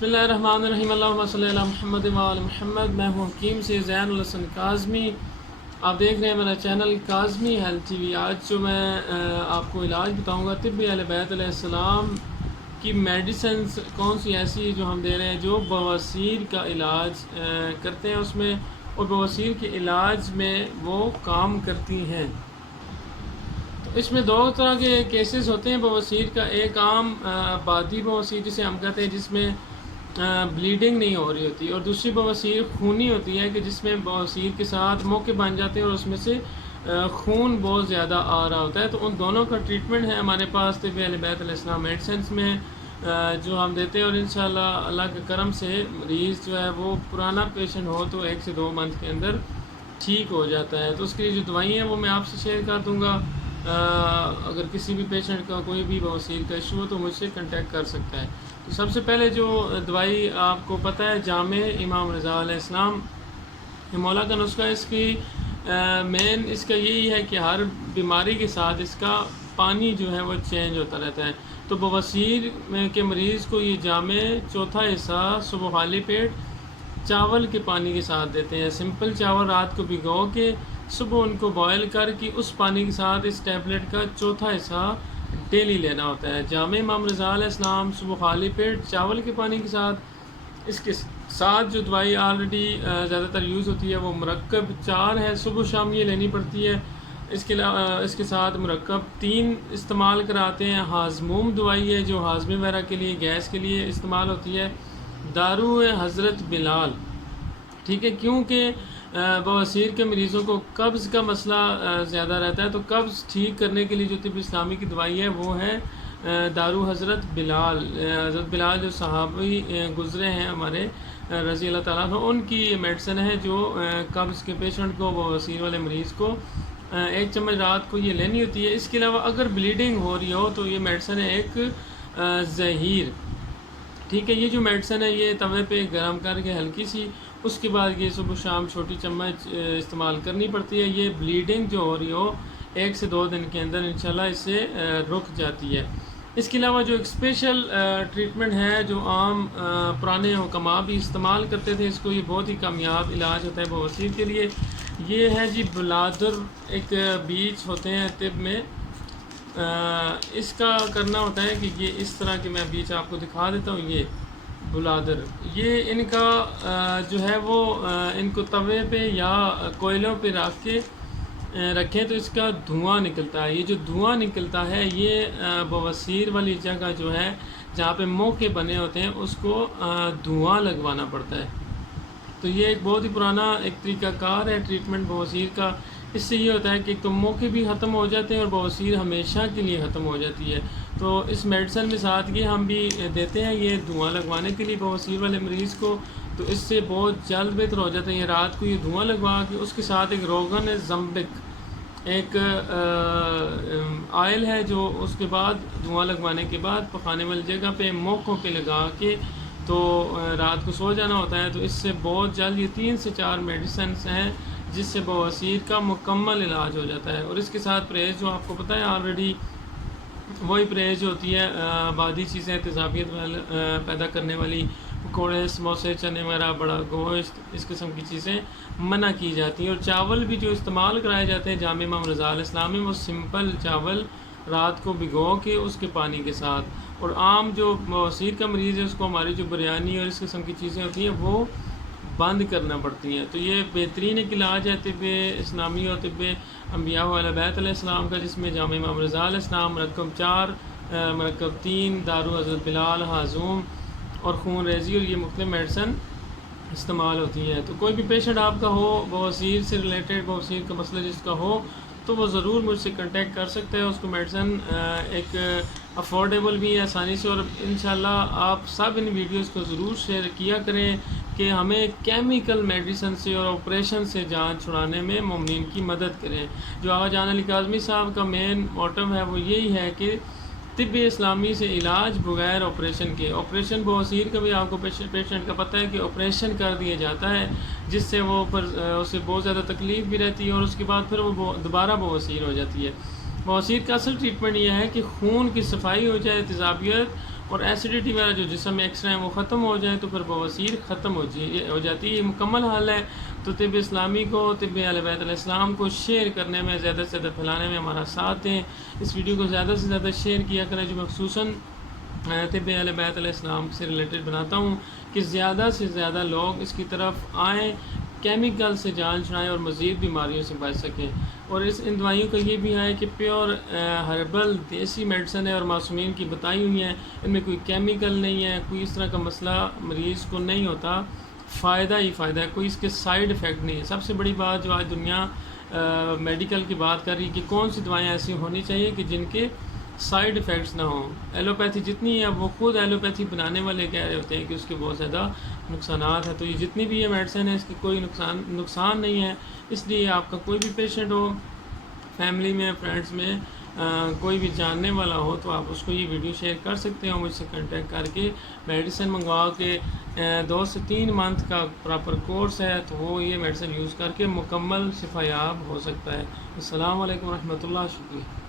बिस्मिल्लाहिर्रहमानिर्रहीम अल्लाहुम्मा सल्ली अला मुहम्मद व आले मुहम्मद। मैं हूँ हकीम से ज़ैनुल हसन काज़मी। आप देख रहे हैं मेरा चैनल काज़मी हेल्थ टीवी। आज जो मैं आपको इलाज बताऊँगा तिब्बी अहले बैत अलैहिस्सलाम की मेडिसिन कौन सी ऐसी जो हम दे रहे हैं जो बवासीर का इलाज करते हैं उसमें, और बवासीर के इलाज में वो काम करती हैं। इसमें दो तरह के केसेस होते हैं बवासीर का। एक आम आबादी बवासीर जिसे हम कहते हैं, जिसमें ब्लीडिंग नहीं हो रही होती, और दूसरी बवासीर खूनी होती है कि जिसमें बवासीर के साथ मौके बन जाते हैं और उसमें से खून बहुत ज़्यादा आ रहा होता है। तो उन दोनों का ट्रीटमेंट है हमारे पास तिब्बी अहले बैत अलैहिस्सलाम मेडिसिन में जो हम देते हैं। और इंशाअल्लाह अल्लाह के करम से मरीज़ जो है वो पुराना पेशेंट हो तो 1 से 2 मंथ के अंदर ठीक हो जाता है। तो उसके लिए जो दवाई हैं वो मैं आपसे शेयर कर दूँगा। अगर किसी भी पेशेंट का कोई भी बवासीर का इशू हो तो मुझसे कांटेक्ट कर सकता है। तो सबसे पहले जो दवाई आपको पता है जामे इमाम रज़ा अलैहिस्सलाम मौला का नुस्खा, इसकी मेन इसका यही है कि हर बीमारी के साथ इसका पानी जो है वो चेंज होता रहता है। तो बवासीर के मरीज़ को ये जामे चौथा हिस्सा सुबह खाली पेट चावल के पानी के साथ देते हैं। सिंपल चावल रात को भिगो के सुबह उनको बॉयल करके उस पानी के साथ इस टैबलेट का चौथा हिस्सा डेली लेना होता है। जामे इमाम रज़ा अलैहिस्सलाम सुबह खाली पेट चावल के पानी के साथ। इसके साथ जो दवाई ऑलरेडी ज़्यादातर यूज़ होती है वो मुरक्कब 4 है, सुबह शाम ये लेनी पड़ती है। इसके साथ मुरक्कब 3 इस्तेमाल कराते हैं। हाज़मूम दवाई है जो हाज़मे वगैरह के लिए, गैस के लिए इस्तेमाल होती है। दारू है हज़रत बिलाल, ठीक है, क्योंकि बवासीर के मरीज़ों को कब्ज़ का मसला ज़्यादा रहता है। तो कब्ज़ ठीक करने के लिए जो तिब्बी इस्लामी की दवाई है वो है दारू हज़रत बिलाल। हज़रत बिलाल जो सहाबी गुज़रे हैं हमारे रज़ी अल्लाह ताला अन्हु, उनकी मेडिसिन है जो कब्ज़ के पेशेंट को, बवासीर वाले मरीज़ को 1 चम्मच रात को ये लेनी होती है। इसके अलावा अगर ब्लीडिंग हो रही हो तो ये मेडिसिन है एक ज़हीर, ठीक है। ये जो मेडिसिन है ये तवे पे गर्म करके हल्की सी, उसके बाद ये सुबह शाम छोटी चम्मच इस्तेमाल करनी पड़ती है। ये ब्लीडिंग जो हो रही हो 1 से 2 दिन के अंदर इंशाल्लाह इससे रुक जाती है। इसके अलावा जो एक स्पेशल ट्रीटमेंट है जो आम पुराने हुक्मा भी इस्तेमाल करते थे, इसको ये बहुत ही कामयाब इलाज होता है बवासीर के लिए। ये है जी बुलादर, एक बीज होते हैं तिब में। इसका करना होता है कि ये इस तरह के, मैं बीच आपको दिखा देता हूँ। ये बुलादर, ये इनका जो है वो इनको तवे पे या कोयलों पे रख के रखें तो इसका धुआं निकलता है। ये जो धुआं निकलता है ये बवासीर वाली जगह जो है जहाँ पे मौके बने होते हैं उसको धुआं लगवाना पड़ता है। तो ये एक बहुत ही पुराना एक तरीक़ाकार है ट्रीटमेंट बवासीर का। इससे ये होता है कि एक तो मौके भी ख़त्म हो जाते हैं और बवासीर हमेशा के लिए ख़त्म हो जाती है। तो इस मेडिसिन में साथ ये हम भी देते हैं ये धुआं लगवाने के लिए बवासीर वाले मरीज़ को। तो इससे बहुत जल्द बेहतर हो जाता है। ये रात को ये धुआं लगवा के उसके साथ एक रोगन है ज़म्बिक, एक आयल है जो उसके बाद धुआं लगवाने के बाद पकाने वाली जगह पे मौक़ों पे लगा के तो रात को सो जाना होता है। तो इससे बहुत जल्द ये 3 से 4 मेडिसिन हैं जिससे बवासीर का मुकम्मल इलाज हो जाता है। और इसके साथ परहेज़ जो आपको पता है ऑलरेडी, वही परहेज़ होती है आबादी चीज़ें तेज़ाबियत पैदा करने वाली, पकौड़े, समोसे, चने वगैरह, बड़ा गोश्त, इस किस्म की चीज़ें मना की जाती हैं। और चावल भी जो इस्तेमाल कराए जाते हैं जामे इमाम रज़ा अलैहिस्सलाम में, वो सिंपल चावल रात को भिगो के उसके पानी के साथ। और आम जो बवासीर का मरीज़ है उसको हमारी जो बिरयानी और इस किस्म की चीज़ें होती हैं वो बंद करना पड़ती हैं। तो ये बेहतरीन एक इलाज है तिब्ब इस्लामी और तिब्ब अंबिया अहले बैत अलैहिस्सलाम का, जिसमें जामे इमाम रज़ा अलैहिस्सलाम, मुरक्कब 4, मुरक्कब 3, दारू हज़रत बिलाल, हाज़ूम और खून रेज़ी, और ये मुख्तलिफ मेडिसिन इस्तेमाल होती हैं। तो कोई भी पेशेंट आपका हो बवासीर से रिलेटेड, बवासीर का मसला जिसका हो, तो वो ज़रूर मुझसे कांटेक्ट कर सकते हैं। उसको मेडिसिन एक अफोर्डेबल भी है आसानी से। और इंशाल्लाह आप सब इन वीडियोस को ज़रूर शेयर किया करें कि हमें केमिकल मेडिसिन से और ऑपरेशन से जान छुड़ाने में मोमिन की मदद करें। जो आगा जान अली काज़मी साहब का मेन मोटिव है वो यही है कि तिब्ब इस्लामी से इलाज बगैर ऑपरेशन के। ऑपरेशन बवासीर का भी आपको पेशेंट का पता है कि ऑपरेशन कर दिया जाता है, जिससे वो उसे बहुत ज़्यादा तकलीफ़ भी रहती है और उसके बाद फिर वो दोबारा बवासीर हो जाती है। बवासीर का असल ट्रीटमेंट यह है कि खून की सफाई हो जाए, तेज़ाबियत اور ایسیڈیٹی وغیرہ جو جسم میں ایکسٹرا ہیں وہ ختم ہو جائیں تو پھر بواسیر ختم ہو جاتی ہے. یہ مکمل حل ہے. تو طب اسلامی کو، طب اہل بیت علیہ السلام کو شیئر کرنے میں، زیادہ سے زیادہ پھیلانے میں ہمارا ساتھ دیں. اس ویڈیو کو زیادہ سے زیادہ شیئر کیا کریں، جو خصوصاً طب اہل بیت علیہ السلام سے ریلیٹڈ بناتا ہوں، کہ زیادہ سے زیادہ لوگ اس کی طرف آئیں، کیمیکل سے جان چھڑائیں اور مزید بیماریوں سے بچ سکیں. اور ان دوائیوں کا یہ بھی ہے کہ پیور ہربل دیسی میڈیسن ہے اور معصومین کی بتائی ہوئی ہیں. ان میں کوئی کیمیکل نہیں ہے، کوئی اس طرح کا مسئلہ مریض کو نہیں ہوتا، فائدہ ہی فائدہ ہے، کوئی اس کے سائیڈ افیکٹ نہیں ہے. سب سے بڑی بات جو آج دنیا میڈیکل کی بات کر رہی ہے کہ کون سی دوائیاں ایسی ہونی چاہیے کہ جن کے سائیڈ افیکٹس نہ ہوں. ایلوپیتھی جتنی ہے، وہ خود ایلوپیتھی بنانے والے کہہ رہے ہوتے ہیں کہ اس کے بہت زیادہ نقصانات ہیں. تو یہ جتنی بھی یہ میڈیسن ہے، اس کی کوئی نقصان نہیں ہے. اس لیے آپ کا کوئی بھی پیشنٹ ہو، فیملی میں، فرینڈس میں کوئی بھی جاننے والا ہو، تو آپ اس کو یہ ویڈیو شیئر کر سکتے ہو. مجھ سے کنٹیکٹ کر کے میڈیسن منگوا کے 2 سے 3 منتھ کا پراپر کورس ہے، تو وہ یہ میڈیسن یوز کر کے مکمل شفا یاب ہو سکتا ہے. السلام علیکم ورحمۃ اللہ. شکریہ.